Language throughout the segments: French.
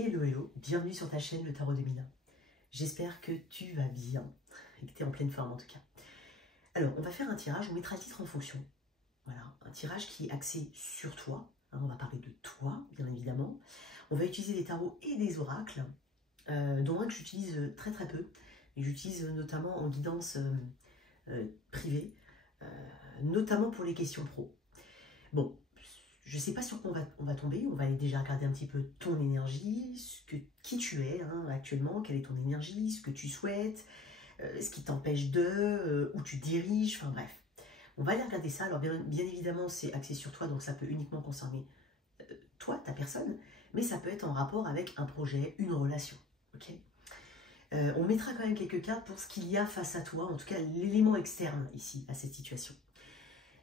Hello, hello, bienvenue sur ta chaîne Le Tarot de Mina. J'espère que tu vas bien et que tu es en pleine forme en tout cas. Alors, on va faire un tirage, on mettra le titre en fonction. Voilà, un tirage qui est axé sur toi. Hein, on va parler de toi, bien évidemment. On va utiliser des tarots et des oracles, dont un que j'utilise très très peu. Et j'utilise notamment en guidance privée, notamment pour les questions pro. Bon, je ne sais pas sur quoi on va tomber, on va aller déjà regarder un petit peu ton énergie, qui tu es hein, actuellement, quelle est ton énergie, ce que tu souhaites, ce qui t'empêche où tu diriges, enfin bref. On va aller regarder ça, alors bien évidemment c'est axé sur toi, donc ça peut uniquement concerner toi, ta personne, mais ça peut être en rapport avec un projet, une relation, ok. On mettra quand même quelques cartes pour ce qu'il y a face à toi, en tout cas l'élément externe ici à cette situation.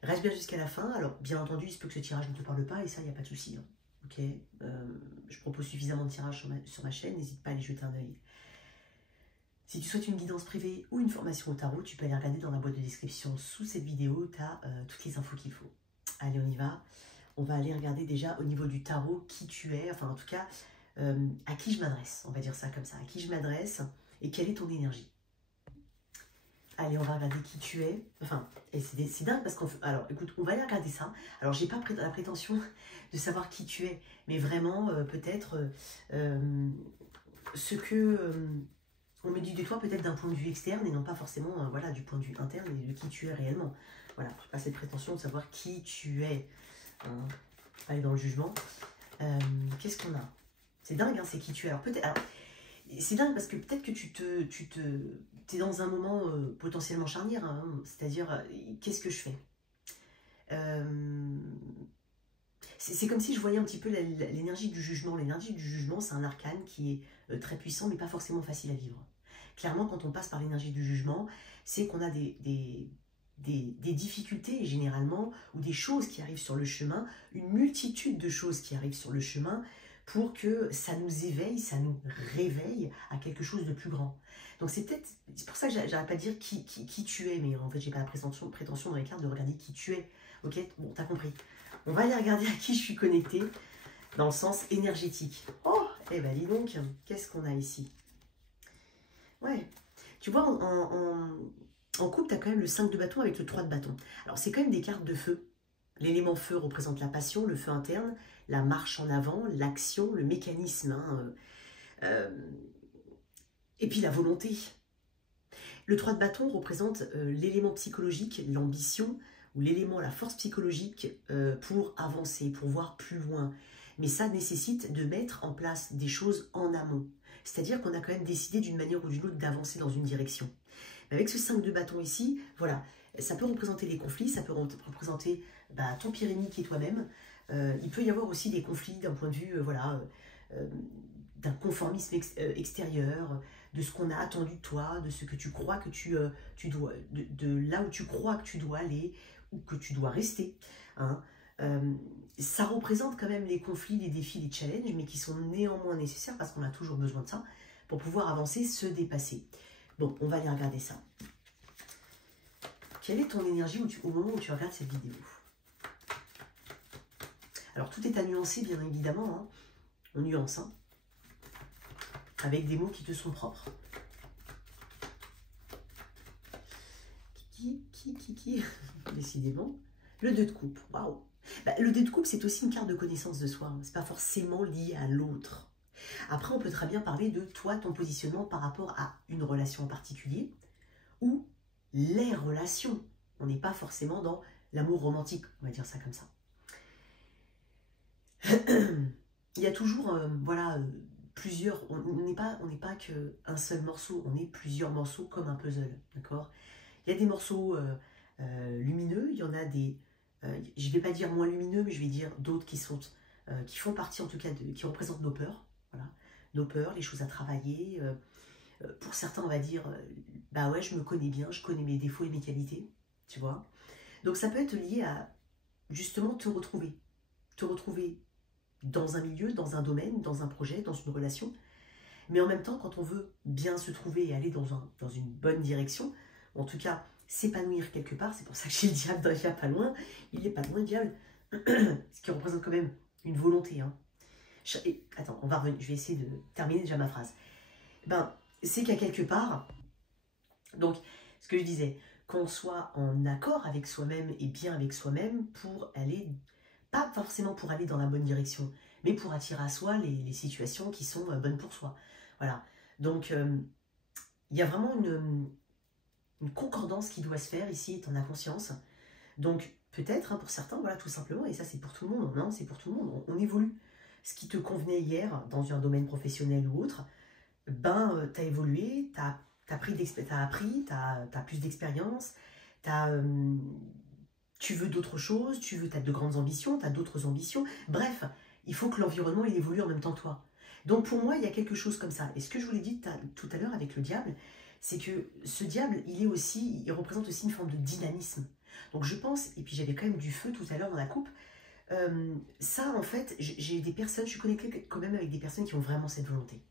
Reste bien jusqu'à la fin. Alors, bien entendu, il se peut que ce tirage ne te parle pas et ça, il n'y a pas de souci. Hein. Ok, je propose suffisamment de tirages sur ma chaîne. N'hésite pas à aller jeter un œil. Si tu souhaites une guidance privée ou une formation au tarot, tu peux aller regarder dans la boîte de description sous cette vidéo. Tu as toutes les infos qu'il faut. Allez, on y va. On va aller regarder déjà au niveau du tarot qui tu es. Enfin, en tout cas, à qui je m'adresse. On va dire ça comme ça. À qui je m'adresse et quelle est ton énergie. Allez, on va regarder qui tu es. Enfin, et c'est dingue parce qu'on... Alors, écoute, on va aller regarder ça. Alors, j'ai pas la prétention de savoir qui tu es, mais vraiment, peut-être ce que on me dit de toi, peut-être d'un point de vue externe et non pas forcément voilà, du point de vue interne et de qui tu es réellement. Voilà, je n'ai pas cette prétention de savoir qui tu es. Hein. Aller dans le jugement. Qu'est-ce qu'on a? C'est dingue, hein, c'est qui tu es. Alors, peut-être... C'est dingue parce que peut-être que tu es dans un moment potentiellement charnière, hein, c'est-à-dire qu'est-ce que je fais c'est comme si je voyais un petit peu l'énergie du jugement. L'énergie du jugement, c'est un arcane qui est très puissant, mais pas forcément facile à vivre. Clairement, quand on passe par l'énergie du jugement, c'est qu'on a des difficultés généralement, ou des choses qui arrivent sur le chemin, une multitude de choses qui arrivent sur le chemin, pour que ça nous éveille, ça nous réveille à quelque chose de plus grand. Donc c'est pour ça que j'arrête pas de dire qui tu es, mais en fait j'ai pas la prétention dans les cartes de regarder qui tu es. Ok, bon, t'as compris. On va aller regarder à qui je suis connectée, dans le sens énergétique. Oh, eh ben dis donc, qu'est-ce qu'on a ici? Ouais, tu vois, en couple, tu as quand même le 5 de bâton avec le 3 de bâton. Alors c'est quand même des cartes de feu. L'élément feu représente la passion, le feu interne, la marche en avant, l'action, le mécanisme, hein, et puis la volonté. Le 3 de bâton représente l'élément psychologique, l'ambition, ou l'élément, la force psychologique pour avancer, pour voir plus loin. Mais ça nécessite de mettre en place des choses en amont. C'est-à-dire qu'on a quand même décidé d'une manière ou d'une autre d'avancer dans une direction. Mais avec ce 5 de bâton ici, voilà, ça peut représenter des conflits, ça peut représenter ton pire ennemi qui est toi-même. Il peut y avoir aussi des conflits d'un point de vue, voilà, d'un conformisme extérieur, de ce qu'on a attendu de toi, de ce que tu crois que tu dois, de là où tu crois que tu dois aller ou que tu dois rester. Hein. Ça représente quand même les conflits, les défis, les challenges, mais qui sont néanmoins nécessaires parce qu'on a toujours besoin de ça pour pouvoir avancer, se dépasser. Bon, on va aller regarder ça. Quelle est ton énergie au moment où tu regardes cette vidéo? Alors, tout est à nuancer, bien évidemment. Hein. On nuance, hein, avec des mots qui te sont propres. Qui décidément. Le 2 de coupe, waouh. Le 2 de coupe, c'est aussi une carte de connaissance de soi. Hein. Ce n'est pas forcément lié à l'autre. Après, on peut très bien parler de toi, ton positionnement par rapport à une relation en particulier ou les relations. On n'est pas forcément dans l'amour romantique, on va dire ça comme ça. Il y a toujours, voilà, plusieurs, on n'est pas qu'un seul morceau, on est plusieurs morceaux comme un puzzle, d'accord? Il y a des morceaux lumineux, il y en a des, je ne vais pas dire moins lumineux, mais je vais dire d'autres qui font partie en tout cas, qui représentent nos peurs, voilà, nos peurs, les choses à travailler. Pour certains, on va dire, bah ouais, je me connais bien, je connais mes défauts et mes qualités, tu vois. Donc ça peut être lié à, justement, te retrouver dans un milieu, dans un domaine, dans un projet, dans une relation. Mais en même temps, quand on veut bien se trouver et aller dans une bonne direction, en tout cas, s'épanouir quelque part, c'est pour ça que j'ai le diable, il n'est pas loin, le diable, ce qui représente quand même une volonté. Hein. Attends, on va revenir, je vais essayer de terminer déjà ma phrase. Ben, c'est qu'à quelque part, donc, ce que je disais, qu'on soit en accord avec soi-même et bien avec soi-même pour aller, pas forcément pour aller dans la bonne direction, mais pour attirer à soi les situations qui sont bonnes pour soi. Voilà. Donc, il y a vraiment une concordance qui doit se faire ici, tu en as conscience. Donc, peut-être, hein, pour certains, voilà, tout simplement, et ça c'est pour tout le monde, non, c'est pour tout le monde, on évolue. Ce qui te convenait hier, dans un domaine professionnel ou autre, ben, tu as évolué, tu as appris, tu as plus d'expérience, tu veux d'autres choses, tu as de grandes ambitions, tu as d'autres ambitions. Bref, il faut que l'environnement il évolue en même temps que toi. Donc pour moi, il y a quelque chose comme ça. Et ce que je vous l'ai dit tout à l'heure avec le diable, c'est que ce diable, il représente aussi une forme de dynamisme. Donc je pense, et puis j'avais quand même du feu tout à l'heure dans la coupe, ça en fait, j'ai des personnes, je suis connectée quand même avec des personnes qui ont vraiment cette volonté.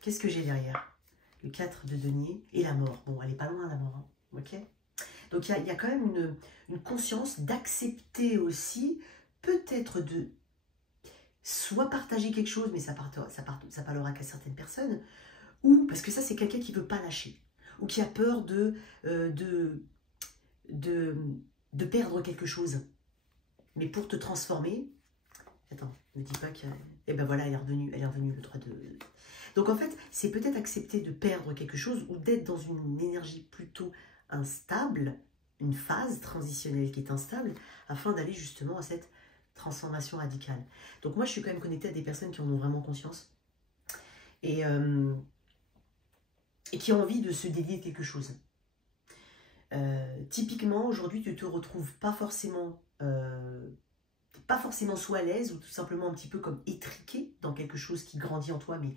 Qu'est-ce que j'ai derrière? Le 4 de denier et la mort. Bon, elle est pas loin la mort, hein, ok? Donc il y a quand même une conscience d'accepter aussi, peut-être de soit partager quelque chose, mais ça parlera qu'à certaines personnes, ou parce que ça c'est quelqu'un qui ne veut pas lâcher, ou qui a peur de perdre quelque chose. Mais pour te transformer, attends, ne dis pas que... Eh ben voilà, elle est revenue le 3 de... Donc en fait, c'est peut-être accepter de perdre quelque chose ou d'être dans une énergie plutôt instable, une phase transitionnelle qui est instable, afin d'aller justement à cette transformation radicale. Donc moi, je suis quand même connectée à des personnes qui en ont vraiment conscience et qui ont envie de se dédier à quelque chose. Typiquement, aujourd'hui, tu te retrouves pas forcément soit à l'aise ou tout simplement un petit peu comme étriqué dans quelque chose qui grandit en toi, mais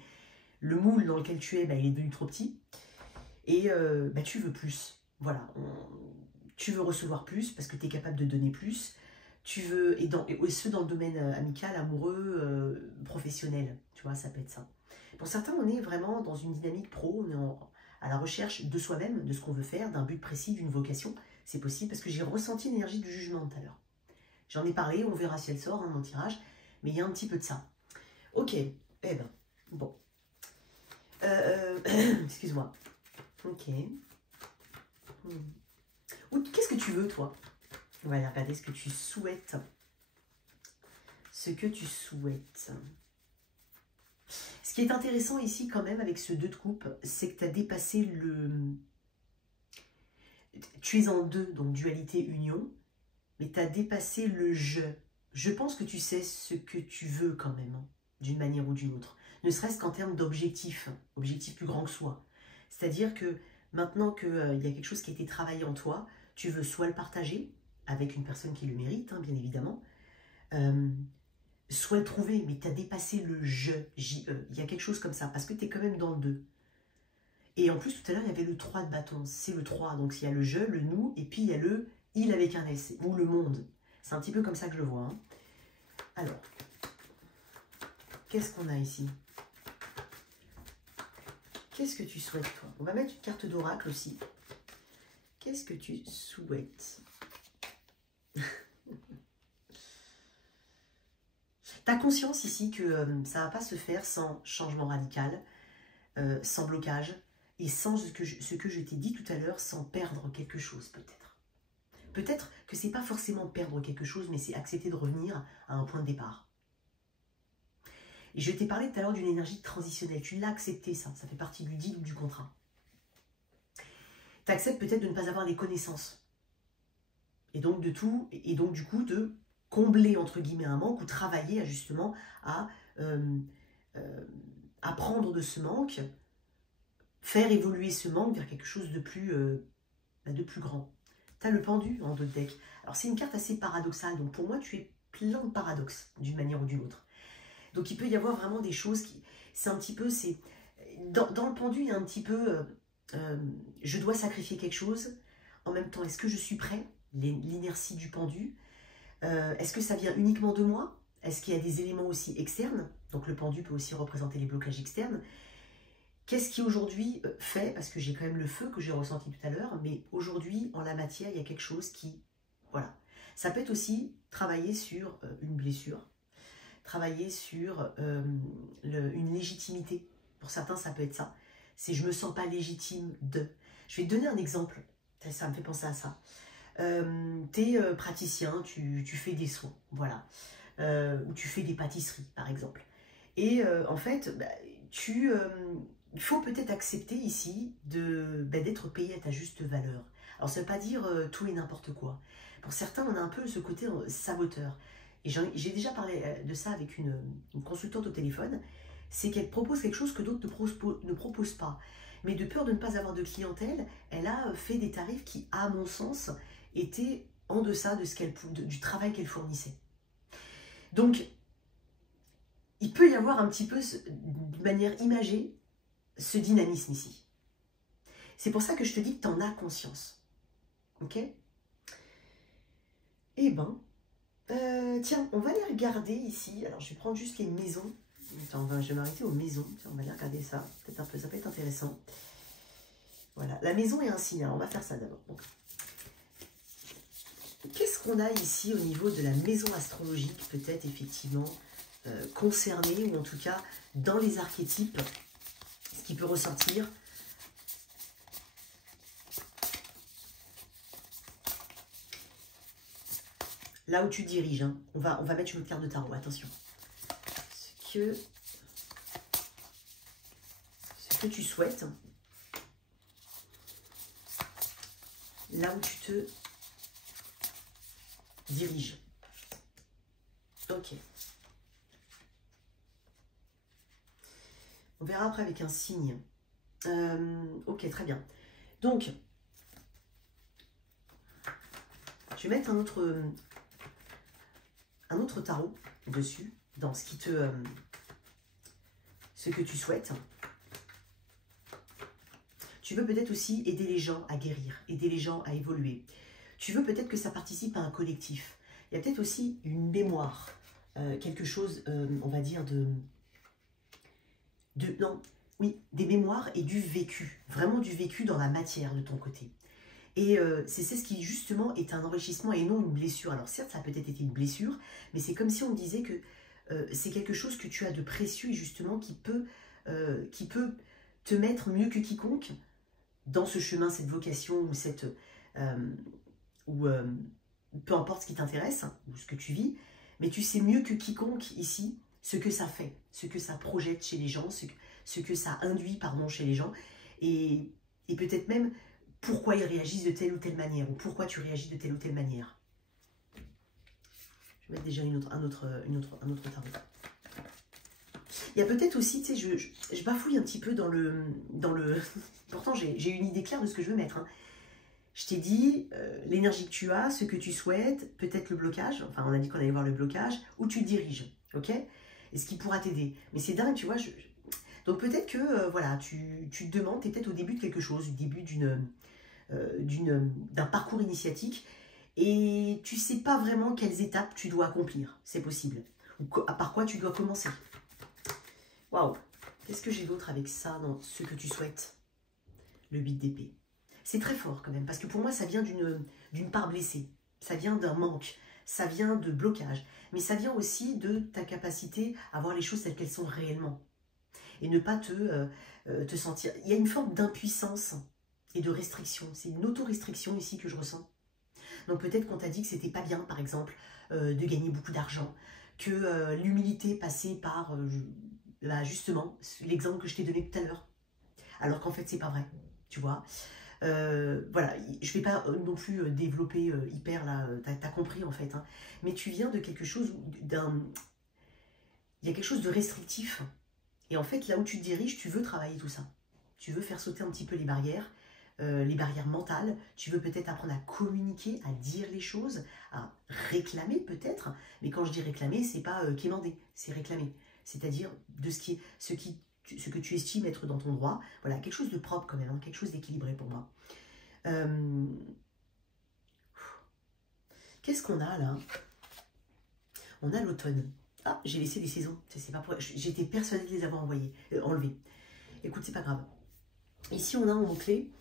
le moule dans lequel tu es, bah, il est devenu trop petit. Et bah, tu veux plus. Voilà. Tu veux recevoir plus parce que tu es capable de donner plus. Tu veux, et ce dans le domaine amical, amoureux, professionnel. Tu vois, ça peut être ça. Pour certains, on est vraiment dans une dynamique pro. On est à la recherche de soi-même, de ce qu'on veut faire, d'un but précis, d'une vocation. C'est possible parce que j'ai ressenti l'énergie du jugement tout à l'heure. J'en ai parlé, on verra si elle sort, hein, dans le tirage. Mais il y a un petit peu de ça. Ok. Eh ben, bon. Excuse-moi. Ok. Qu'est-ce que tu veux, toi? On va aller regarder ce que tu souhaites. Ce que tu souhaites. Ce qui est intéressant ici, quand même, avec ce 2 de coupe, c'est que tu as dépassé le... Tu es en 2, donc dualité, union, mais tu as dépassé le je. Je pense que tu sais ce que tu veux, quand même, hein, d'une manière ou d'une autre. Ne serait-ce qu'en termes d'objectifs, objectifs plus grands que soi. C'est-à-dire que maintenant qu'il y a quelque chose qui a été travaillé en toi, tu veux soit le partager avec une personne qui le mérite, hein, bien évidemment, soit le trouver, mais tu as dépassé le je, J-E. Il y a quelque chose comme ça, parce que tu es quand même dans le 2. Et en plus, tout à l'heure, il y avait le 3 de bâton. C'est le 3, donc il y a le je, le nous, et puis il y a le il avec un S, ou le monde. C'est un petit peu comme ça que je le vois. Hein. Alors, qu'est-ce qu'on a ici? Qu'est-ce que tu souhaites, toi? On va mettre une carte d'oracle aussi. Qu'est-ce que tu souhaites? Tu as conscience ici que ça ne va pas se faire sans changement radical, sans blocage, et sans ce que je t'ai dit tout à l'heure, sans perdre quelque chose peut-être. Peut-être que c'est pas forcément perdre quelque chose, mais c'est accepter de revenir à un point de départ. Et je t'ai parlé tout à l'heure d'une énergie transitionnelle. Tu l'as accepté, ça fait partie du deal ou du contrat. Tu acceptes peut-être de ne pas avoir les connaissances. Et donc, du coup, de combler, entre guillemets, un manque ou travailler justement à prendre de ce manque, faire évoluer ce manque vers quelque chose de plus grand. Tu as le pendu en dos de deck. Alors, c'est une carte assez paradoxale. Donc, pour moi, tu es plein de paradoxes d'une manière ou d'une autre. Donc, il peut y avoir vraiment des choses qui... C'est un petit peu... Dans le pendu, il y a un petit peu... je dois sacrifier quelque chose. En même temps, est-ce que je suis prêt? L'inertie du pendu. Est-ce que ça vient uniquement de moi? Est-ce qu'il y a des éléments aussi externes? Donc, le pendu peut aussi représenter les blocages externes. Qu'est-ce qui aujourd'hui fait, parce que j'ai quand même le feu que j'ai ressenti tout à l'heure, mais aujourd'hui, en la matière, il y a quelque chose qui... Voilà. Ça peut être aussi travailler sur une blessure. travailler sur une légitimité. Pour certains, ça peut être ça. C'est je me sens pas légitime de. Je vais te donner un exemple. Ça me fait penser à ça. Tu es praticien, tu fais des soins, voilà. Ou tu fais des pâtisseries, par exemple. Et en fait, bah, il faut peut-être accepter ici d'être payé à ta juste valeur. Alors, ça ne veut pas dire tout et n'importe quoi. Pour certains, on a un peu ce côté saboteur. Et j'ai déjà parlé de ça avec une consultante au téléphone. C'est qu'elle propose quelque chose que d'autres ne proposent pas. Mais de peur de ne pas avoir de clientèle, elle a fait des tarifs qui, à mon sens, étaient en deçà du travail qu'elle fournissait. Donc, il peut y avoir un petit peu, de manière imagée, ce dynamisme ici. C'est pour ça que je te dis que tu en as conscience. Ok? Eh ben, tiens, on va les regarder ici. Alors, je vais prendre juste les maisons. Attends, je vais m'arrêter aux maisons. Tiens, on va aller regarder ça. Peut-être un peu, ça peut être intéressant. Voilà, la maison est un signe. Alors, on va faire ça d'abord. Qu'est-ce qu'on a ici au niveau de la maison astrologique, peut-être effectivement concernée, ou en tout cas dans les archétypes, ce qui peut ressortir. Là où tu diriges, hein. On va mettre une autre carte de tarot, attention. Ce que tu souhaites, là où tu te diriges. Ok. On verra après avec un signe. Ok, très bien. Donc, je vais mettre un autre tarot dessus, dans ce que tu souhaites. Tu veux peut-être aussi aider les gens à guérir, aider les gens à évoluer. Tu veux peut-être que ça participe à un collectif. Il y a peut-être aussi une mémoire, quelque chose, on va dire, des mémoires et du vécu. Vraiment du vécu dans la matière de ton côté. Et c'est ce qui, justement, est un enrichissement et non une blessure. Alors certes, ça a peut-être été une blessure, mais c'est comme si on disait que c'est quelque chose que tu as de précieux et justement qui peut te mettre mieux que quiconque dans ce chemin, cette vocation ou peu importe ce qui t'intéresse ou ce que tu vis, mais tu sais mieux que quiconque ici ce que ça fait, ce que ça projette chez les gens, ce que ça induit chez les gens, et peut-être même pourquoi ils réagissent de telle ou telle manière, ou pourquoi tu réagis de telle ou telle manière. Je vais mettre déjà un autre tarot. Il y a peut-être aussi, tu sais, je bafouille un petit peu dans le... Pourtant, j'ai une idée claire de ce que je veux mettre. Hein. Je t'ai dit l'énergie que tu as, ce que tu souhaites, peut-être le blocage. Enfin, on a dit qu'on allait voir le blocage, où tu te diriges, ok? Et ce qui pourra t'aider. Mais c'est dingue, tu vois. Donc peut-être que, voilà, tu te demandes, tu es peut-être au début de quelque chose, au début d'un parcours initiatique, et tu ne sais pas vraiment quelles étapes tu dois accomplir. C'est possible. Ou par quoi tu dois commencer. Waouh! Qu'est-ce que j'ai d'autre avec ça dans ce que tu souhaites? Le 8 d'épée. C'est très fort quand même, parce que pour moi, ça vient d'une part blessée. Ça vient d'un manque. Ça vient de blocage. Mais ça vient aussi de ta capacité à voir les choses telles qu'elles sont réellement. Et ne pas te sentir... Il y a une forme d'impuissance et de restriction. C'est une auto-restriction ici que je ressens. Donc peut-être qu'on t'a dit que c'était pas bien, par exemple, de gagner beaucoup d'argent, que l'humilité passait par... justement, l'exemple que je t'ai donné tout à l'heure. Alors qu'en fait, c'est pas vrai, tu vois. Voilà, je vais pas non plus développer hyper là, t'as compris en fait. Hein. Mais tu viens de quelque chose, il y a quelque chose de restrictif. Et en fait, là où tu te diriges, tu veux travailler tout ça. Tu veux faire sauter un petit peu les barrières mentales. Tu veux peut-être apprendre à communiquer, à dire les choses, à réclamer peut-être. Mais quand je dis réclamer, c'est pas quémander, c'est réclamer. C'est-à-dire de ce que tu estimes être dans ton droit. Voilà, quelque chose de propre quand même, hein, quelque chose d'équilibré pour moi. Qu'est-ce qu'on a là? On a l'automne. Ah, j'ai laissé des saisons. J'étais persuadée de les avoir enlevées. Écoute, c'est pas grave. Ici, on a en mot-clé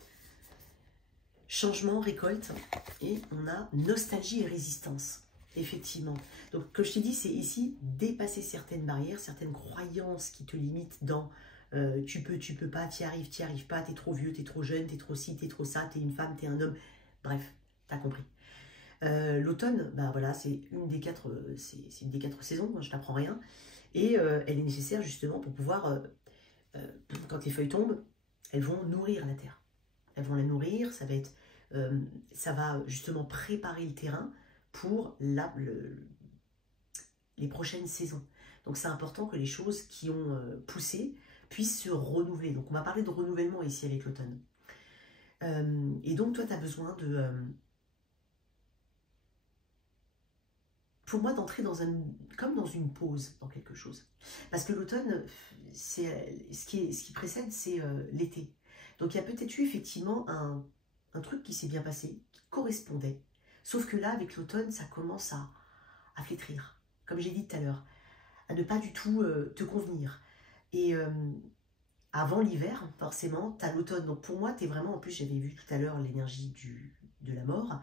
changement, récolte, et on a nostalgie et résistance. effectivement. Donc, comme je t'ai dit, c'est ici dépasser certaines barrières, certaines croyances qui te limitent dans tu peux pas, t'y arrives pas, t'es trop vieux, t'es trop jeune, t'es trop ci, t'es trop ça, t'es une femme, t'es un homme. Bref, t'as compris. L'automne, bah voilà, c'est une des quatre saisons, moi, je t'apprends rien. Et elle est nécessaire justement pour pouvoir, quand les feuilles tombent, elles vont nourrir la terre. Elles vont la nourrir, ça va justement préparer le terrain pour les prochaines saisons. Donc c'est important que les choses qui ont poussé puissent se renouveler. Donc on va parler de renouvellement ici avec l'automne. Et donc toi tu as besoin de... pour moi d'entrer comme dans une pause, dans quelque chose. Parce que l'automne, ce qui précède, c'est l'été. Donc il y a peut-être eu effectivement un truc qui s'est bien passé, qui correspondait. Sauf que là, avec l'automne, ça commence à flétrir, comme j'ai dit tout à l'heure, à ne pas du tout te convenir. Et avant l'hiver, forcément, tu as l'automne. Donc pour moi, tu es vraiment, en plus j'avais vu tout à l'heure l'énergie de la mort,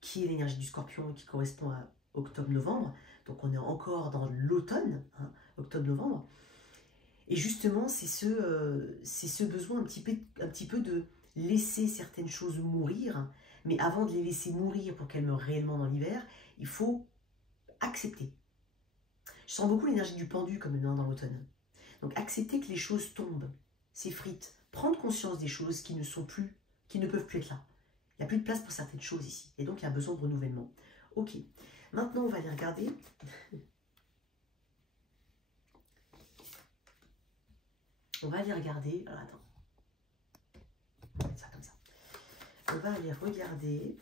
qui est l'énergie du scorpion, qui correspond à octobre-novembre. Donc on est encore dans l'automne, hein, octobre-novembre. Et justement, c'est ce besoin un petit peu de laisser certaines choses mourir. Mais avant de les laisser mourir pour qu'elles meurent réellement dans l'hiver, il faut accepter. Je sens beaucoup l'énergie du pendu comme dans l'automne. Donc accepter que les choses tombent, s'effritent, prendre conscience des choses qui ne peuvent plus être là. Il n'y a plus de place pour certaines choses ici. Et donc il y a besoin de renouvellement. Ok, maintenant on va aller regarder. On va aller regarder. Alors attends. On va mettre ça comme ça. On va aller regarder.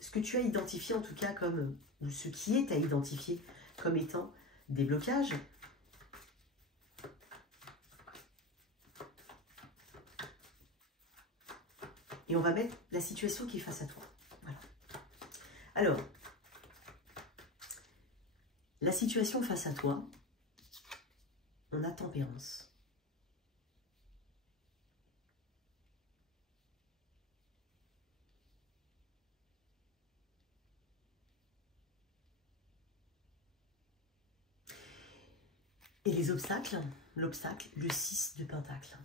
Ce que tu as identifié en tout cas comme, ou ce qui est à identifier comme étant des blocages. Et on va mettre la situation qui est face à toi. Voilà. Alors, la situation face à toi, on a tempérance. Et les obstacles, l'obstacle, le 6 de pentacle.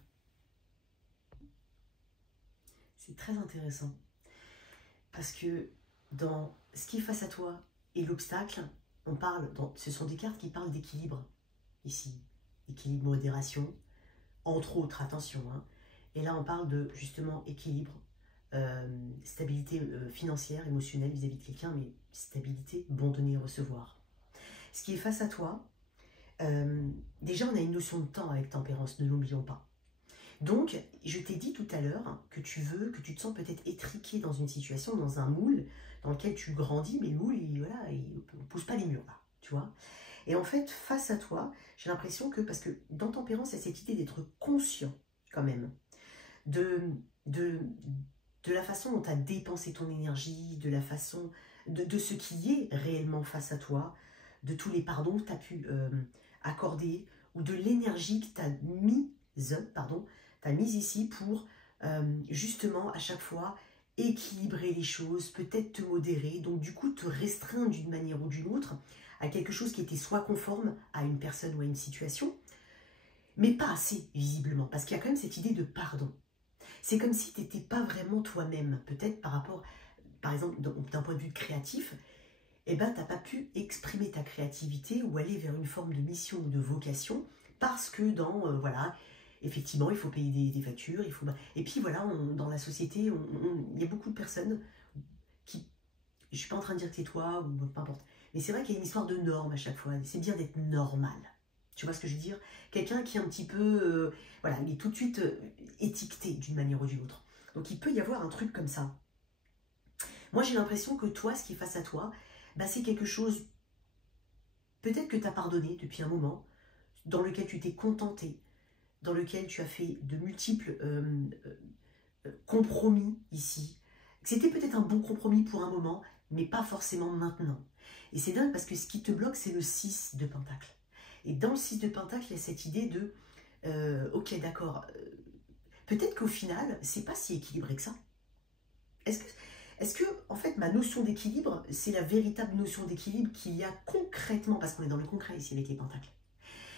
C'est très intéressant. Parce que dans ce qui est face à toi et l'obstacle, ce sont des cartes qui parlent d'équilibre, ici. Équilibre, modération, entre autres, attention. Hein. Et là, on parle de, justement, équilibre, stabilité financière, émotionnelle vis-à-vis de quelqu'un, mais stabilité, bon donner et recevoir. Ce qui est face à toi, déjà, on a une notion de temps avec tempérance, ne l'oublions pas. Donc, je t'ai dit tout à l'heure que tu te sens peut-être étriqué dans une situation, dans un moule, dans lequel tu grandis, mais le moule, il ne pousse pas les murs, là, tu vois. Et en fait, face à toi, j'ai l'impression que, parce que dans tempérance, il y a cette idée d'être conscient, quand même, de la façon dont tu as dépensé ton énergie, de la façon, de ce qui est réellement face à toi, de tous les pardons que tu as pu accorder, ou de l'énergie que tu as mise ici pour justement à chaque fois équilibrer les choses, peut-être te modérer, donc du coup te restreindre d'une manière ou d'une autre à quelque chose qui était soit conforme à une personne ou à une situation, mais pas assez visiblement, parce qu'il y a quand même cette idée de pardon. C'est comme si tu n'étais pas vraiment toi-même, peut-être par rapport, par exemple, d'un point de vue créatif, eh ben, tu n'as pas pu exprimer ta créativité ou aller vers une forme de mission ou de vocation, parce que voilà, effectivement, il faut payer des factures, et puis voilà, dans la société, il y a beaucoup de personnes qui, je ne suis pas en train de dire que c'est toi, ou peu importe, mais c'est vrai qu'il y a une histoire de normes à chaque fois, c'est bien d'être normal. Tu vois ce que je veux dire? Quelqu'un qui est un petit peu, voilà, il est tout de suite étiqueté d'une manière ou d'une autre. Donc il peut y avoir un truc comme ça. Moi j'ai l'impression que toi, ce qui est face à toi, bah, c'est quelque chose, peut-être que tu as pardonné depuis un moment, dans lequel tu t'es contenté, dans lequel tu as fait de multiples compromis ici. C'était peut-être un bon compromis pour un moment, mais pas forcément maintenant. Et c'est dingue parce que ce qui te bloque, c'est le 6 de pentacle. Et dans le 6 de pentacle, il y a cette idée de Ok, d'accord. Peut-être qu'au final, c'est pas si équilibré que ça. Est-ce que, en fait, ma notion d'équilibre, c'est la véritable notion d'équilibre qu'il y a concrètement, parce qu'on est dans le concret ici avec les pentacles.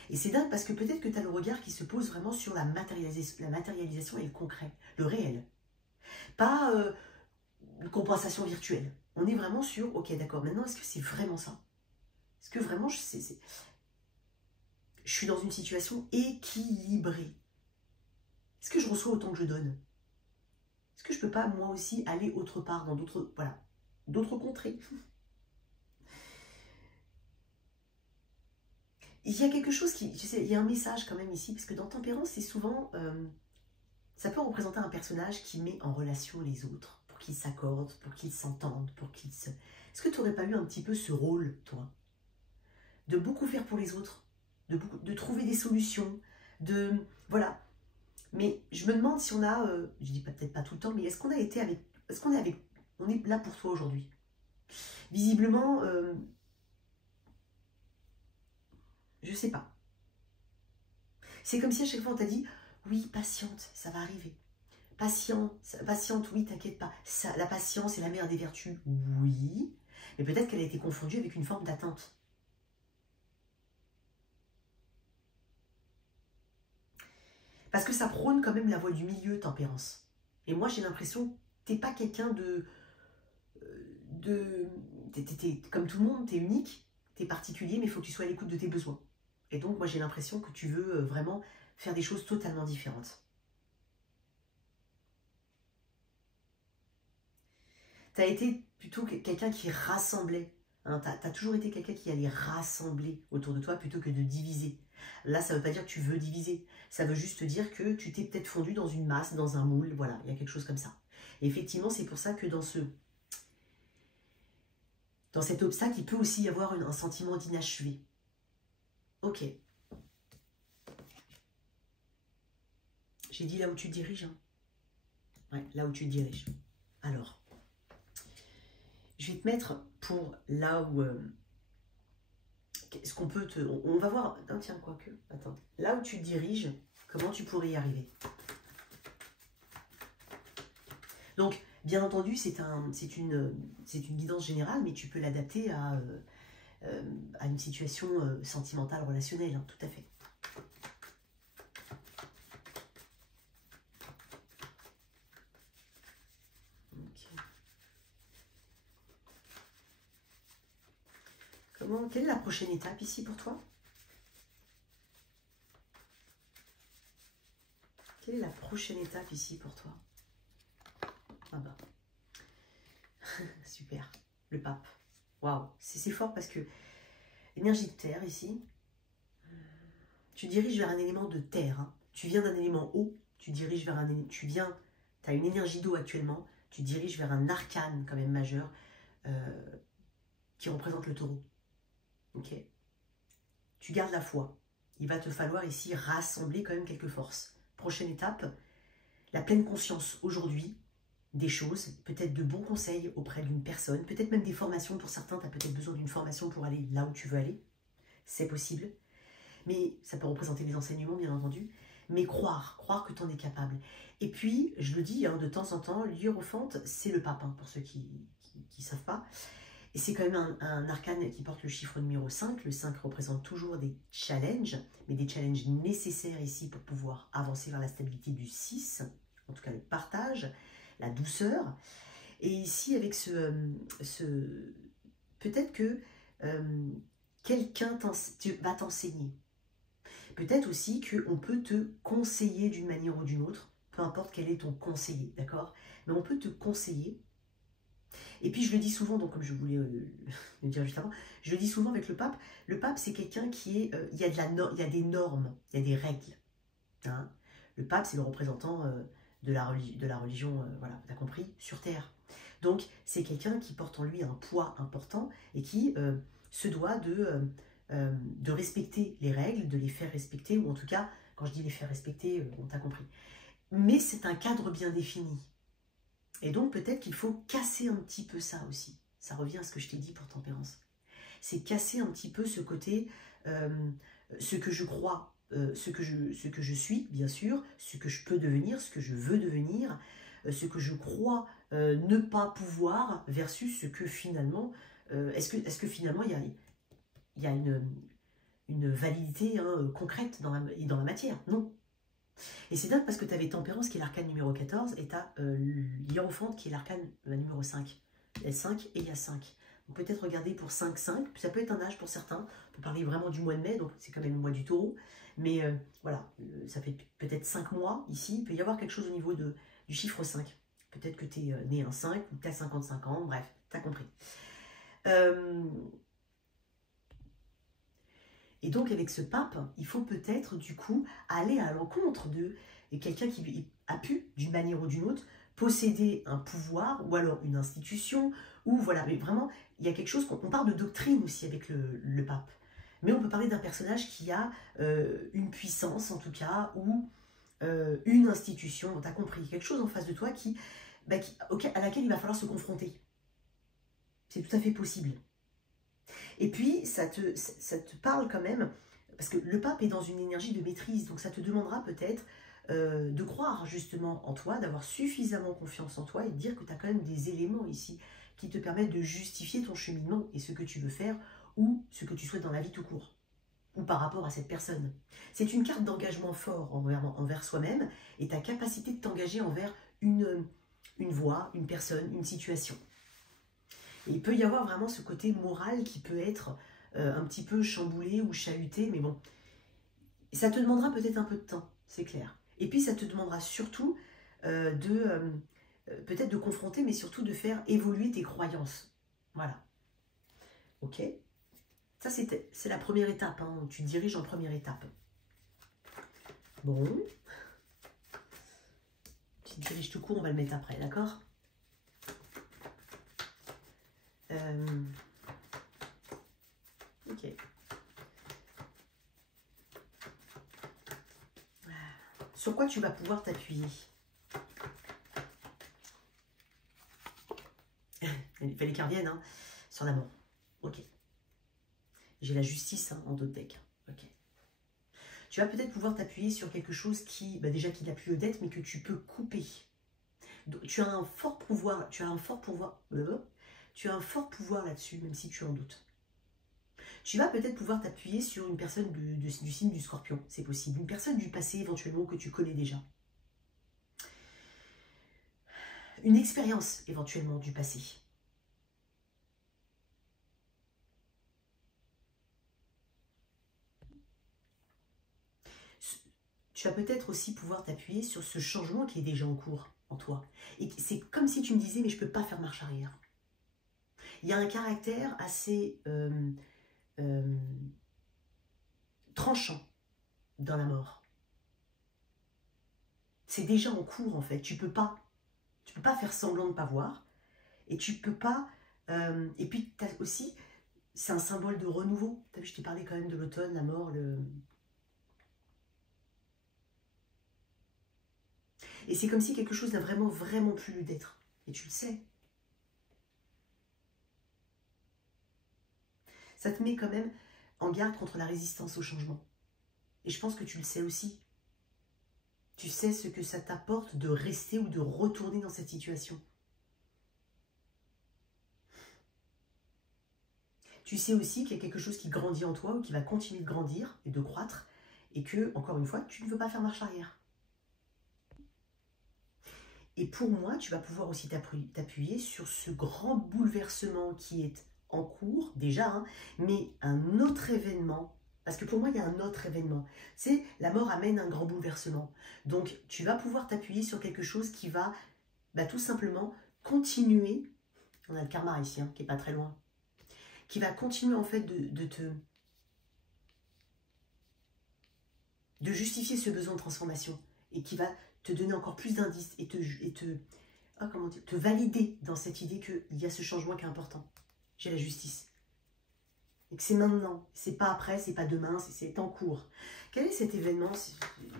Et c'est dingue parce que peut-être que tu as le regard qui se pose vraiment sur la matérialisation et le concret, le réel. Pas une compensation virtuelle. On est vraiment sur, ok, d'accord, maintenant, est-ce que c'est vraiment ça? Est-ce que vraiment, je suis dans une situation équilibrée? Est-ce que je reçois autant que je donne? Est-ce que je peux pas, moi aussi, aller autre part, dans d'autres, voilà, d'autres contrées? Il y a quelque chose qui, tu sais, il y a un message quand même ici, parce que dans Tempérance, c'est souvent, ça peut représenter un personnage qui met en relation les autres, pour qu'ils s'accordent, pour qu'ils s'entendent, pour qu'ils se... Est-ce que tu n'aurais pas eu un petit peu ce rôle, toi, de beaucoup faire pour les autres, de trouver des solutions, de... Voilà. Mais je me demande si on a, je dis peut-être pas tout le temps, mais est-ce qu'on a été avec... Est-ce qu'on est avec... On est là pour toi aujourd'hui. Visiblement, je sais pas. C'est comme si à chaque fois on t'a dit, oui, patiente, ça va arriver. Patiente, oui, t'inquiète pas. Ça, la patience est la mère des vertus, oui. Mais peut-être qu'elle a été confondue avec une forme d'attente. Parce que ça prône quand même la voie du milieu, Tempérance. Et moi, j'ai l'impression que t'es pas quelqu'un de... comme tout le monde, t'es unique, t'es particulier, mais il faut que tu sois à l'écoute de tes besoins. Et donc, moi, j'ai l'impression que tu veux vraiment faire des choses totalement différentes. Tu as été plutôt quelqu'un qui rassemblait. Hein, tu as toujours été quelqu'un qui allait rassembler autour de toi plutôt que de diviser. Là, ça ne veut pas dire que tu veux diviser. Ça veut juste dire que tu t'es peut-être fondu dans une masse, dans un moule. Voilà, il y a quelque chose comme ça. Et effectivement, c'est pour ça que dans cet obstacle, il peut aussi y avoir un sentiment d'inachevé. Ok. J'ai dit là où tu te diriges. Hein. Ouais, là où tu te diriges. Alors, je vais te mettre pour là où... Est-ce qu'on peut te... On va voir... Non, tiens, quoique... Attends. Là où tu te diriges, comment tu pourrais y arriver? Donc, bien entendu, c'est une guidance générale, mais tu peux l'adapter à une situation sentimentale, relationnelle, hein, tout à fait. Quelle est la prochaine étape ici pour toi? Quelle est la prochaine étape ici pour toi? Ah bah. Super. Le pape. Waouh. C'est fort parce que énergie de terre ici. Tu diriges vers un élément de terre. Hein. Tu viens d'un élément eau. Tu diriges vers un... Tu as une énergie d'eau actuellement. Tu diriges vers un arcane quand même majeur qui représente le taureau. Ok. Tu gardes la foi. Il va te falloir ici rassembler quand même quelques forces. Prochaine étape, la pleine conscience aujourd'hui des choses, peut-être de bons conseils auprès d'une personne, peut-être même des formations pour certains, tu as peut-être besoin d'une formation pour aller là où tu veux aller, c'est possible, mais ça peut représenter des enseignements bien entendu, mais croire que tu en es capable. Et puis, je le dis hein, de temps en temps, l'hiérophante, c'est le pape, hein, pour ceux qui ne savent pas, et c'est quand même un arcane qui porte le chiffre numéro 5. Le 5 représente toujours des challenges, mais des challenges nécessaires ici pour pouvoir avancer vers la stabilité du 6, en tout cas le partage, la douceur. Et ici, avec peut-être que quelqu'un va t'enseigner. Peut-être aussi qu'on peut te conseiller d'une manière ou d'une autre, peu importe quel est ton conseiller, d'accord? Mais on peut te conseiller. Et puis je le dis souvent, donc comme je voulais le dire juste avant, je le dis souvent avec le pape c'est quelqu'un qui est, il y a des normes, il y a des règles. Hein. Le pape c'est le représentant de la religion, voilà, t'as compris, sur terre. Donc c'est quelqu'un qui porte en lui un poids important et qui se doit de respecter les règles, de les faire respecter, ou en tout cas, quand je dis les faire respecter, on t'a compris. Mais c'est un cadre bien défini. Et donc, peut-être qu'il faut casser un petit peu ça aussi. Ça revient à ce que je t'ai dit pour Tempérance. C'est casser un petit peu ce côté, ce que je crois ce que je suis, bien sûr, ce que je peux devenir, ce que je veux devenir, ce que je crois ne pas pouvoir, versus ce que finalement, est-ce que finalement il y a une validité hein, concrète dans la matière? Non. Et c'est dingue parce que tu avais Tempérance qui est l'arcane numéro 14 et tu as l'Hiérophante qui est l'arcane numéro 5. Il y a 5 et il y a 5. Donc peut-être regarder pour 5-5, ça peut être un âge pour certains, on peut parler vraiment du mois de mai, donc c'est quand même le mois du taureau, mais voilà, ça fait peut-être 5 mois ici, il peut y avoir quelque chose au niveau du chiffre 5. Peut-être que tu es né un 5 ou que tu as 55 ans, bref, tu as compris. Et donc avec ce pape, il faut peut-être du coup aller à l'encontre de quelqu'un qui a pu, d'une manière ou d'une autre, posséder un pouvoir ou alors une institution, ou voilà, mais vraiment, il y a quelque chose, on parle de doctrine aussi avec le pape, mais on peut parler d'un personnage qui a une puissance en tout cas, ou une institution, tu as compris, quelque chose en face de toi à laquelle il va falloir se confronter. C'est tout à fait possible. Et puis, ça te parle quand même, parce que le pape est dans une énergie de maîtrise, donc ça te demandera peut-être de croire justement en toi, d'avoir suffisamment confiance en toi et de dire que tu as quand même des éléments ici qui te permettent de justifier ton cheminement et ce que tu veux faire ou ce que tu souhaites dans la vie tout court, ou par rapport à cette personne. C'est une carte d'engagement fort envers soi-même et ta capacité de t'engager envers une voie, une personne, une situation. Et il peut y avoir vraiment ce côté moral qui peut être un petit peu chamboulé ou chahuté, mais bon, ça te demandera peut-être un peu de temps, c'est clair. Et puis ça te demandera surtout peut-être de confronter, mais surtout de faire évoluer tes croyances. Voilà. Ok? Ça, c'est la première étape, hein. Tu te diriges en première étape. Bon. Tu te diriges tout court, on va le mettre après, d'accord? Ok. Sur quoi tu vas pouvoir t'appuyer? Il fallait qu'elle revienne, hein, sur l'amour. Ok. J'ai la justice hein, en d'autres decks. Ok. Tu vas peut-être pouvoir t'appuyer sur quelque chose qui, déjà qui n'a plus d'être, mais que tu peux couper. Donc, tu as un fort pouvoir, tu as un fort pouvoir là-dessus, même si tu en doutes. Tu vas peut-être pouvoir t'appuyer sur une personne du signe du Scorpion, c'est possible. Une personne du passé éventuellement que tu connais déjà. Une expérience éventuellement du passé. Tu vas peut-être aussi pouvoir t'appuyer sur ce changement qui est déjà en cours en toi. Et c'est comme si tu me disais, mais je ne peux pas faire marche arrière. Il y a un caractère assez tranchant dans la mort. C'est déjà en cours en fait. Tu peux pas faire semblant de ne pas voir. Et tu peux pas... et puis aussi, c'est un symbole de renouveau. Tu as vu, je t'ai parlé quand même de l'automne, la mort, Et c'est comme si quelque chose n'a vraiment plus lieu d'être. Et tu le sais. Ça te met quand même en garde contre la résistance au changement. Et je pense que tu le sais aussi. Tu sais ce que ça t'apporte de rester ou de retourner dans cette situation. Tu sais aussi qu'il y a quelque chose qui grandit en toi ou qui va continuer de grandir et de croître et que, encore une fois, tu ne veux pas faire marche arrière. Et pour moi, tu vas pouvoir aussi t'appuyer sur ce grand bouleversement qui est en cours, déjà, hein, mais un autre événement, parce que pour moi, il y a un autre événement. C'est la mort amène un grand bouleversement. Donc, tu vas pouvoir t'appuyer sur quelque chose qui va tout simplement continuer, on a le karma ici, hein, qui n'est pas très loin, qui va continuer en fait de justifier ce besoin de transformation et qui va te donner encore plus d'indices et te valider dans cette idée qu'il y a ce changement qui est important. J'ai la justice. Et que c'est maintenant, c'est pas après, c'est pas demain, c'est en cours. Quel est cet événement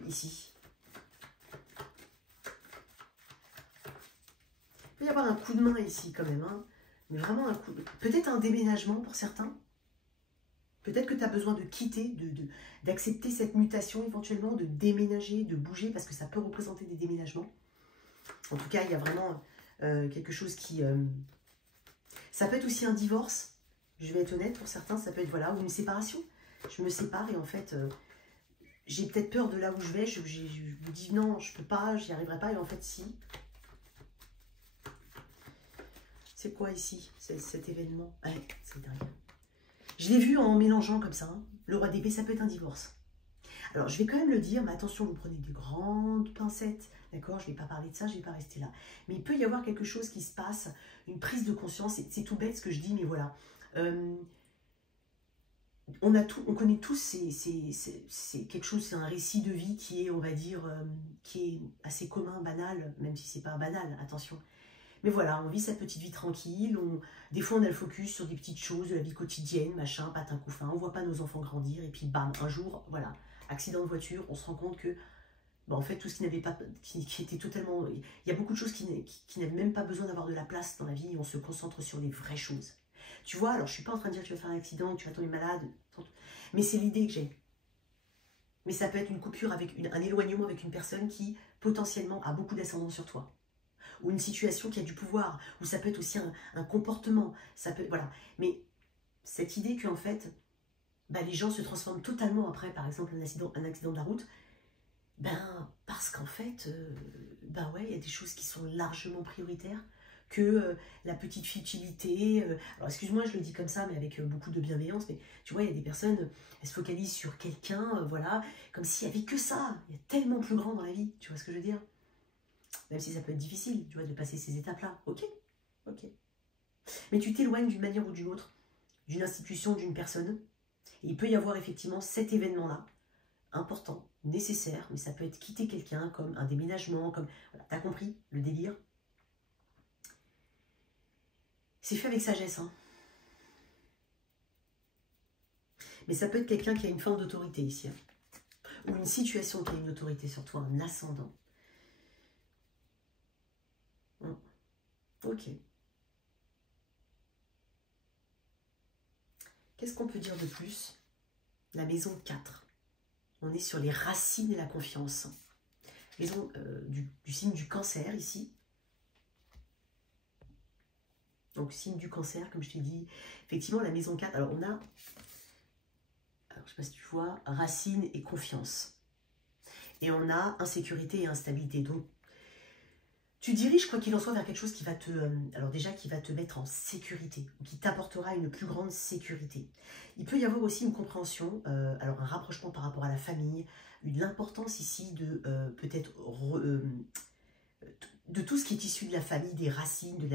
ici? Il peut y avoir un coup de main ici quand même, hein, mais vraiment un coup de... Peut-être un déménagement pour certains. Peut-être que tu as besoin de quitter, d'accepter cette mutation éventuellement, de déménager, de bouger, parce que ça peut représenter des déménagements. En tout cas, il y a vraiment quelque chose qui... ça peut être aussi un divorce, je vais être honnête, pour certains, ça peut être voilà, ou une séparation. Je me sépare et en fait, j'ai peut-être peur de là où je vais, je me dis non, je peux pas, j'y arriverai pas, et en fait si. C'est quoi ici, cet événement? Ouais, c'est dingue. Je l'ai vu en mélangeant comme ça, hein. Le roi d'épée, ça peut être un divorce. Alors, je vais quand même le dire, mais attention, vous prenez des grandes pincettes, d'accord? Je ne vais pas parler de ça, je ne vais pas rester là. Mais il peut y avoir quelque chose qui se passe, une prise de conscience, c'est tout bête ce que je dis, mais voilà. On connaît tous, c'est quelque chose, c'est un récit de vie qui est, on va dire, qui est assez commun, banal, même si c'est pas banal, attention. Mais voilà, on vit sa petite vie tranquille, des fois on a le focus sur des petites choses de la vie quotidienne, machin, patin couffin, on voit pas nos enfants grandir, et puis bam, un jour, voilà, accident de voiture, on se rend compte que, bah, en fait, tout ce qui n'avait pas, qui était totalement, il y a beaucoup de choses qui n'avaient même pas besoin d'avoir de la place dans la vie, et on se concentre sur les vraies choses. Tu vois, alors je suis pas en train de dire que tu vas faire un accident, que tu vas tomber malade, mais c'est l'idée que j'ai. Mais ça peut être une coupure avec un éloignement avec une personne qui, potentiellement, a beaucoup d'ascendant sur toi. Ou une situation qui a du pouvoir, ou ça peut être aussi un comportement, ça peut, voilà. Mais cette idée qu'en fait, bah, les gens se transforment totalement après, par exemple, un accident de la route, ben, parce qu'en fait, ben ouais, il y a des choses qui sont largement prioritaires que la petite futilité. Alors, excuse-moi, je le dis comme ça, mais avec beaucoup de bienveillance, mais tu vois, il y a des personnes, elles se focalisent sur quelqu'un, voilà, comme s'il n'y avait que ça. Il y a tellement plus grand dans la vie, tu vois ce que je veux dire? Même si ça peut être difficile, tu vois, de passer ces étapes-là. Ok, ok. Mais tu t'éloignes d'une manière ou d'une autre, d'une institution, d'une personne. Et il peut y avoir effectivement cet événement-là, important, nécessaire, mais ça peut être quitter quelqu'un, comme un déménagement, comme... Voilà, t'as compris le délire? C'est fait avec sagesse, hein. Mais ça peut être quelqu'un qui a une forme d'autorité ici, hein. Ou une situation qui a une autorité sur toi, un ascendant. Ok. Qu'est-ce qu'on peut dire de plus? La maison 4. On est sur les racines et la confiance. Maison du signe du cancer ici. Donc signe du cancer, comme je t'ai dit. Effectivement, la maison 4. Alors on a, alors, je ne sais pas si tu vois, racines et confiance. Et on a insécurité et instabilité. Donc tu diriges, quoi qu'il en soit, vers quelque chose qui va te, alors déjà, qui va te mettre en sécurité, ou qui t'apportera une plus grande sécurité. Il peut y avoir aussi une compréhension, alors un rapprochement par rapport à la famille, l'importance ici de peut-être de tout ce qui est issu de la famille, des racines,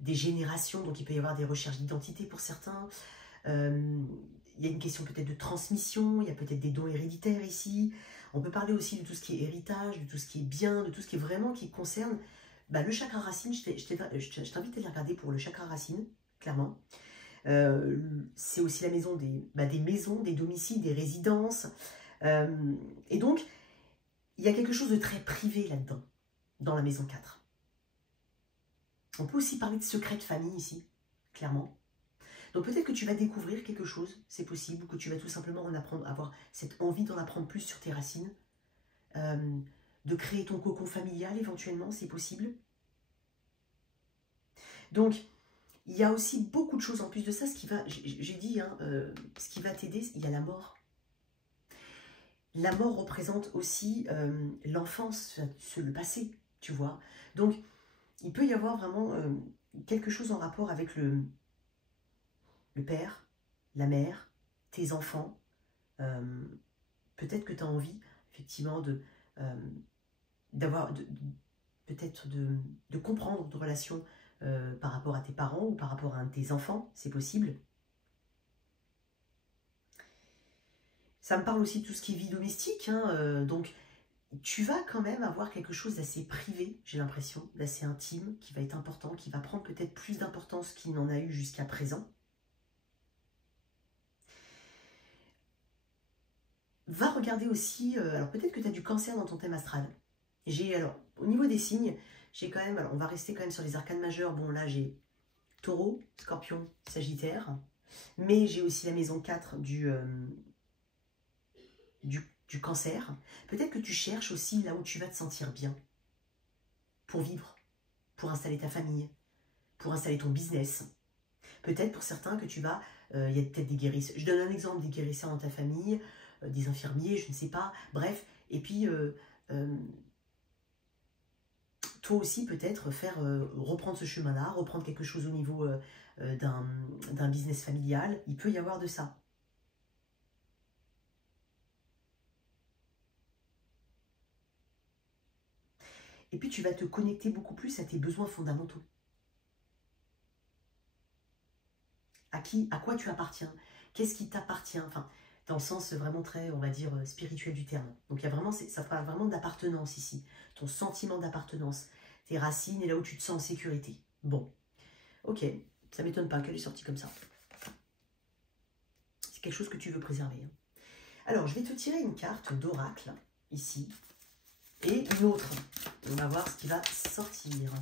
des générations. Donc il peut y avoir des recherches d'identité pour certains. Il y a une question peut-être de transmission, il y a peut-être des dons héréditaires ici. On peut parler aussi de tout ce qui est héritage, de tout ce qui est bien, de tout ce qui est vraiment qui concerne le chakra racine. Je t'invite à aller regarder pour le chakra racine, clairement. C'est aussi la maison des maisons, des domiciles, des résidences. Et donc, il y a quelque chose de très privé là-dedans, dans la maison 4. On peut aussi parler de secrets de famille ici, clairement. Donc peut-être que tu vas découvrir quelque chose, c'est possible, ou que tu vas tout simplement en apprendre, avoir cette envie d'en apprendre plus sur tes racines, de créer ton cocon familial éventuellement, c'est possible. Donc, il y a aussi beaucoup de choses en plus de ça, ce qui va, j'ai dit, hein, ce qui va t'aider, il y a la mort. La mort représente aussi l'enfance, le passé, tu vois. Donc, il peut y avoir vraiment quelque chose en rapport avec le père, la mère, tes enfants. Peut-être que tu as envie, effectivement, peut-être de comprendre de relation par rapport à tes parents ou par rapport à un de tes enfants, c'est possible. Ça me parle aussi de tout ce qui est vie domestique, hein, donc tu vas quand même avoir quelque chose d'assez privé, j'ai l'impression, d'assez intime, qui va être important, qui va prendre peut-être plus d'importance qu'il n'en a eu jusqu'à présent. Va regarder aussi, alors peut-être que tu as du cancer dans ton thème astral. Alors, au niveau des signes, j'ai quand même, alors on va rester quand même sur les arcanes majeures. Bon, là j'ai Taureau, Scorpion, Sagittaire. Mais j'ai aussi la maison 4 du cancer. Peut-être que tu cherches aussi là où tu vas te sentir bien pour vivre, pour installer ta famille, pour installer ton business. Peut-être pour certains que tu vas, il y a peut-être des guérisseurs. Je donne un exemple, des guérisseurs dans ta famille, des infirmiers, je ne sais pas, bref. Et puis, toi aussi peut-être faire reprendre ce chemin-là, reprendre quelque chose au niveau d'un business familial. Il peut y avoir de ça. Et puis tu vas te connecter beaucoup plus à tes besoins fondamentaux. À quoi tu appartiens? Qu'est-ce qui t'appartient? Enfin, dans le sens vraiment très, on va dire, spirituel du terme. Donc il y a vraiment, ça parle vraiment d'appartenance ici. Ton sentiment d'appartenance, tes racines et là où tu te sens en sécurité. Bon, ok, ça m'étonne pas qu'elle est sortie comme ça. C'est quelque chose que tu veux préserver. Hein. Alors, je vais te tirer une carte d'oracle, ici, et une autre. On va voir ce qui va sortir.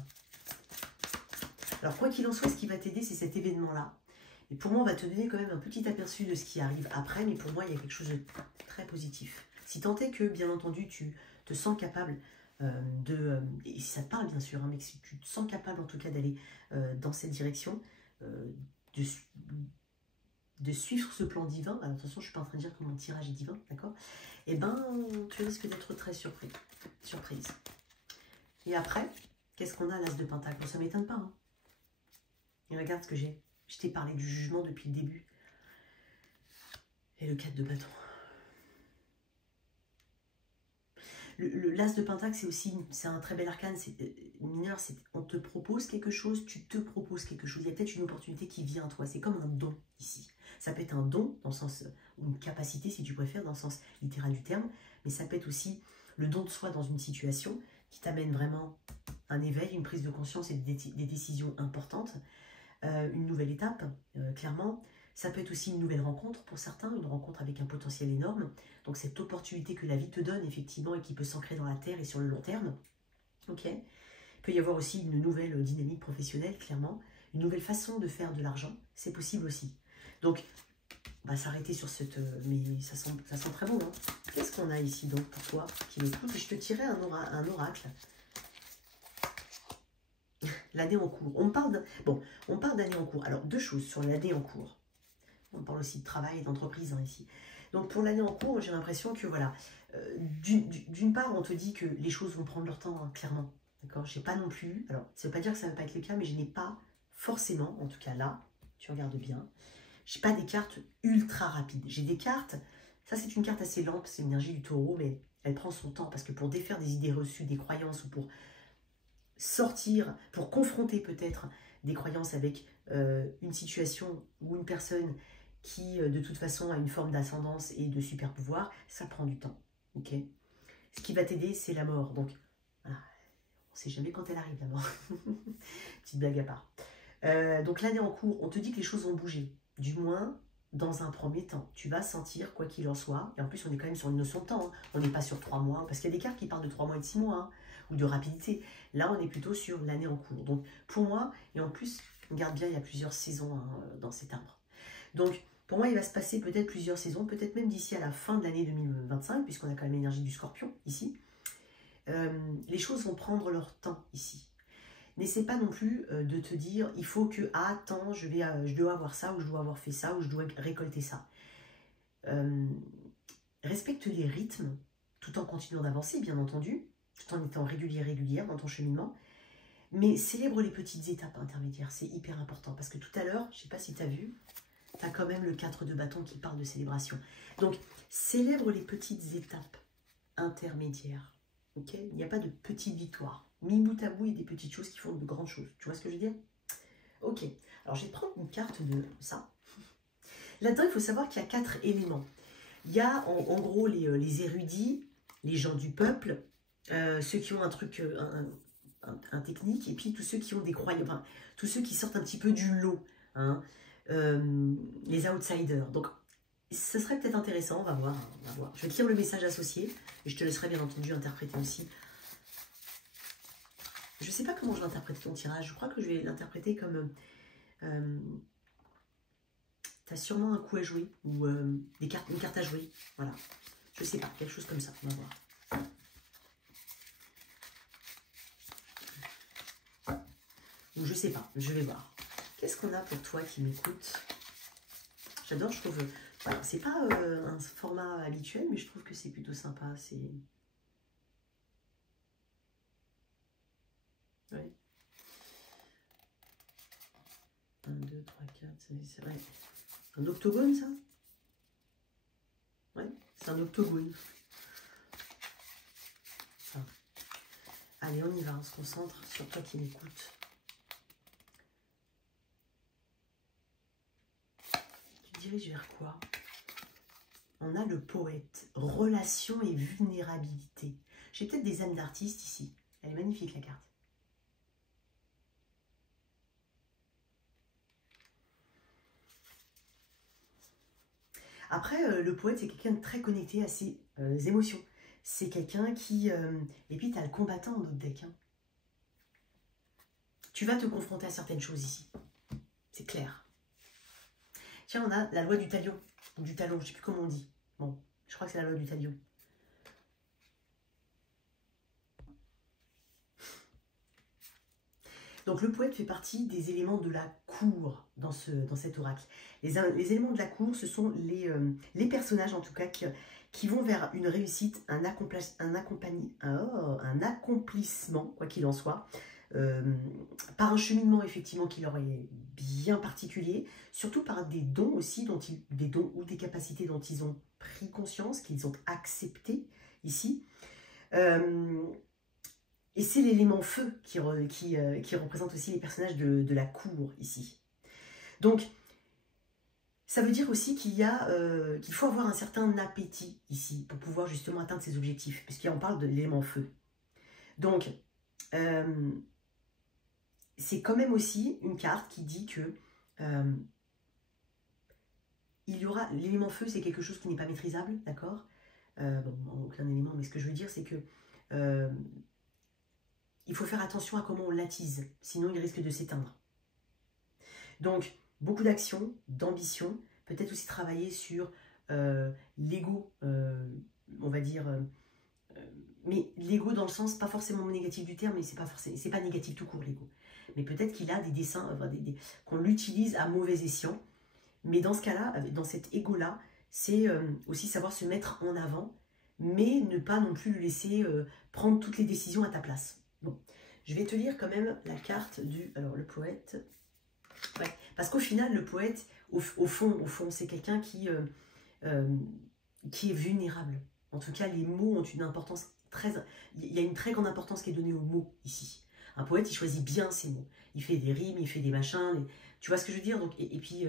Alors, quoi qu'il en soit, ce qui va t'aider, c'est cet événement-là. Et pour moi, on va te donner quand même un petit aperçu de ce qui arrive après, mais pour moi, il y a quelque chose de très positif. Si tant est que, bien entendu, tu te sens capable et si ça te parle bien sûr, hein, mais si tu te sens capable en tout cas d'aller dans cette direction, de suivre ce plan divin, alors attention, je ne suis pas en train de dire que mon tirage est divin, d'accord? Eh ben, tu risques d'être très surprise. Et après, qu'est-ce qu'on a, l'As de Pentacle? Ça ne m'étonne pas, hein. Et regarde ce que j'ai. Je t'ai parlé du jugement depuis le début. Et le 4 de bâton. L'As de Pentacle, c'est aussi un très bel arcane. Mineur, on te propose quelque chose, tu te proposes quelque chose. Il y a peut-être une opportunité qui vient à toi. C'est comme un don ici. Ça peut être un don, dans le sens, ou une capacité, si tu préfères, dans le sens littéral du terme. Mais ça peut être aussi le don de soi dans une situation qui t'amène vraiment un éveil, une prise de conscience et des décisions importantes. Une nouvelle étape, clairement. Ça peut être aussi une nouvelle rencontre pour certains, une rencontre avec un potentiel énorme. Donc cette opportunité que la vie te donne, effectivement, et qui peut s'ancrer dans la terre et sur le long terme. Ok. Il peut y avoir aussi une nouvelle dynamique professionnelle, clairement. Une nouvelle façon de faire de l'argent, c'est possible aussi. Donc, on va s'arrêter sur cette... mais ça sent très bon, hein. Qu'est-ce qu'on a ici, donc, pour toi, qui m'écoute? Je te tirais un oracle. L'année en cours. On parle d'année en cours. Alors, deux choses sur l'année en cours. On parle aussi de travail et d'entreprise, hein, ici. Donc, pour l'année en cours, j'ai l'impression que, voilà, d'une part, on te dit que les choses vont prendre leur temps, hein, clairement. D'accord? Je n'ai pas non plus... Alors, ça ne veut pas dire que ça ne va pas être le cas, mais je n'ai pas forcément, en tout cas là, tu regardes bien, je n'ai pas des cartes ultra rapides. J'ai des cartes... Ça, c'est une carte assez lente, c'est l'énergie du taureau, mais elle prend son temps, parce que pour défaire des idées reçues, des croyances, ou pour sortir, pour confronter peut-être des croyances avec une situation ou une personne qui de toute façon a une forme d'ascendance et de super pouvoir, ça prend du temps. Ok. Ce qui va t'aider, c'est la mort. Donc, voilà. On ne sait jamais quand elle arrive, la mort. Petite blague à part. Donc l'année en cours, on te dit que les choses vont bouger. Du moins, dans un premier temps. Tu vas sentir, quoi qu'il en soit, et en plus on est quand même sur une notion de temps, hein. On n'est pas sur 3 mois, parce qu'il y a des cartes qui parlent de 3 mois et de 6 mois, hein, ou de rapidité. Là, on est plutôt sur l'année en cours. Donc, pour moi, et en plus, regarde bien, il y a plusieurs saisons, hein, dans cet arbre. Donc, pour moi, il va se passer peut-être plusieurs saisons, peut-être même d'ici à la fin de l'année 2025, puisqu'on a quand même l'énergie du Scorpion, ici. Les choses vont prendre leur temps, ici. N'essaie pas non plus de te dire, il faut que, ah, attends, je dois avoir ça, ou je dois avoir fait ça, ou je dois récolter ça. Respecte les rythmes, tout en continuant d'avancer, bien entendu, tout en étant régulière dans ton cheminement, mais célèbre les petites étapes intermédiaires, c'est hyper important, parce que tout à l'heure, je ne sais pas si tu as vu, tu as quand même le 4 de bâton qui parle de célébration. Donc, célèbre les petites étapes intermédiaires, ok? Il n'y a pas de petites victoires. Mi bout à bout, il y a des petites choses qui font de grandes choses. Tu vois ce que je veux dire? Ok, alors je vais prendre une carte de ça. Là-dedans, il faut savoir qu'il y a 4 éléments. Il y a en gros les érudits, les gens du peuple, ceux qui ont un truc, un technique, et puis tous ceux qui ont des croyances, enfin, tous ceux qui sortent un petit peu du lot, hein, les outsiders. Donc, ce serait peut-être intéressant, on va voir. Je vais te lire le message associé, et je te laisserai bien entendu interpréter aussi. Je ne sais pas comment je vais interpréter ton tirage, je crois que je vais l'interpréter comme... tu tu as sûrement un coup à jouer ou une carte à jouer. Voilà. Je sais pas, quelque chose comme ça. On va voir. Ou je sais pas, je vais voir. Qu'est-ce qu'on a pour toi qui m'écoute? J'adore, je trouve... Voilà, c'est pas un format habituel, mais je trouve que c'est plutôt sympa. C'est... Ouais. 1, 2, 3, 4, c'est vrai. Un octogone, ça? Ouais, c'est un octogone. Ah. Allez, on y va, on se concentre sur toi qui m'écoute. Tu te diriges vers quoi? On a le poète, relation et vulnérabilité. J'ai peut-être des âmes d'artistes ici. Elle est magnifique, la carte. Après, le poète, c'est quelqu'un de très connecté à ses émotions. C'est quelqu'un qui... et puis, tu as le combattant dans notre deck. Hein. Tu vas te confronter à certaines choses ici. C'est clair. Tiens, on a la loi du talion. Du talon, je ne sais plus comment on dit. Bon, je crois que c'est la loi du talion. Donc le poète fait partie des éléments de la cour dans cet oracle. Les éléments de la cour, ce sont les personnages en tout cas qui vont vers une réussite, un accomplissement, quoi qu'il en soit, par un cheminement effectivement qui leur est bien particulier, surtout par des dons aussi, des dons ou des capacités dont ils ont pris conscience, qu'ils ont accepté ici. Et c'est l'élément feu qui représente aussi les personnages de la cour ici. Donc, ça veut dire aussi qu'il faut avoir un certain appétit ici pour pouvoir justement atteindre ses objectifs, puisqu'on parle de l'élément feu. Donc, c'est quand même aussi une carte qui dit que il y aura l'élément feu, c'est quelque chose qui n'est pas maîtrisable, d'accord? Bon, aucun élément, mais ce que je veux dire, c'est que il faut faire attention à comment on l'attise, sinon il risque de s'éteindre. Donc, beaucoup d'action, d'ambition, peut-être aussi travailler sur l'ego, on va dire, mais l'ego dans le sens, pas forcément négatif du terme, mais c'est pas négatif tout court l'ego. Mais peut-être qu'il a des dessins, qu'on l'utilise à mauvais escient, mais dans ce cas-là, dans cet ego-là, c'est aussi savoir se mettre en avant, mais ne pas non plus le laisser prendre toutes les décisions à ta place. Bon, je vais te lire quand même la carte du... Alors, le poète... Ouais, parce qu'au final, le poète, au fond, c'est quelqu'un qui est vulnérable. En tout cas, les mots ont une importance très... Il y a une très grande importance qui est donnée aux mots ici. Un poète, il choisit bien ses mots. Il fait des rimes, il fait des machins. Tu vois ce que je veux dire? Donc, et puis,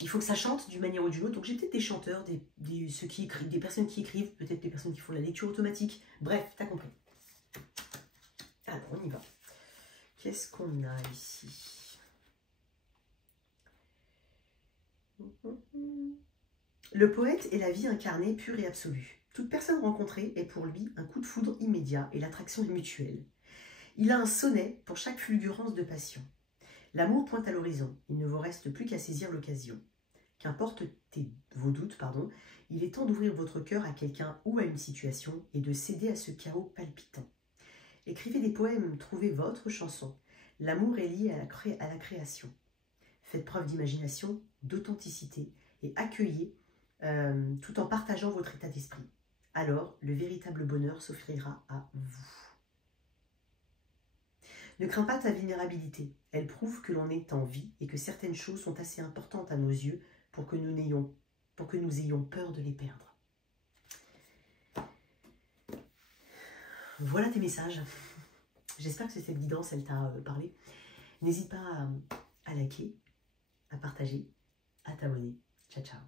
il faut que ça chante d'une manière ou d'une autre. Donc, j'ai peut-être des chanteurs, ceux qui écrivent, des personnes qui écrivent, peut-être des personnes qui font la lecture automatique. Bref, t'as compris. Alors, on y va. Qu'est-ce qu'on a ici? Le poète est la vie incarnée, pure et absolue. Toute personne rencontrée est pour lui un coup de foudre immédiat et l'attraction est mutuelle. Il a un sonnet pour chaque fulgurance de passion. L'amour pointe à l'horizon. Il ne vous reste plus qu'à saisir l'occasion. Qu'importe vos doutes, il est temps d'ouvrir votre cœur à quelqu'un ou à une situation et de céder à ce chaos palpitant. Écrivez des poèmes, trouvez votre chanson. L'amour est lié à la création. Faites preuve d'imagination, d'authenticité et accueillez tout en partageant votre état d'esprit. Alors, le véritable bonheur s'offrira à vous. Ne crains pas ta vulnérabilité. Elle prouve que l'on est en vie et que certaines choses sont assez importantes à nos yeux pour que nous ayons peur de les perdre. Voilà tes messages. J'espère que cette guidance, elle t'a parlé. N'hésite pas à liker, à partager, à t'abonner. Ciao, ciao.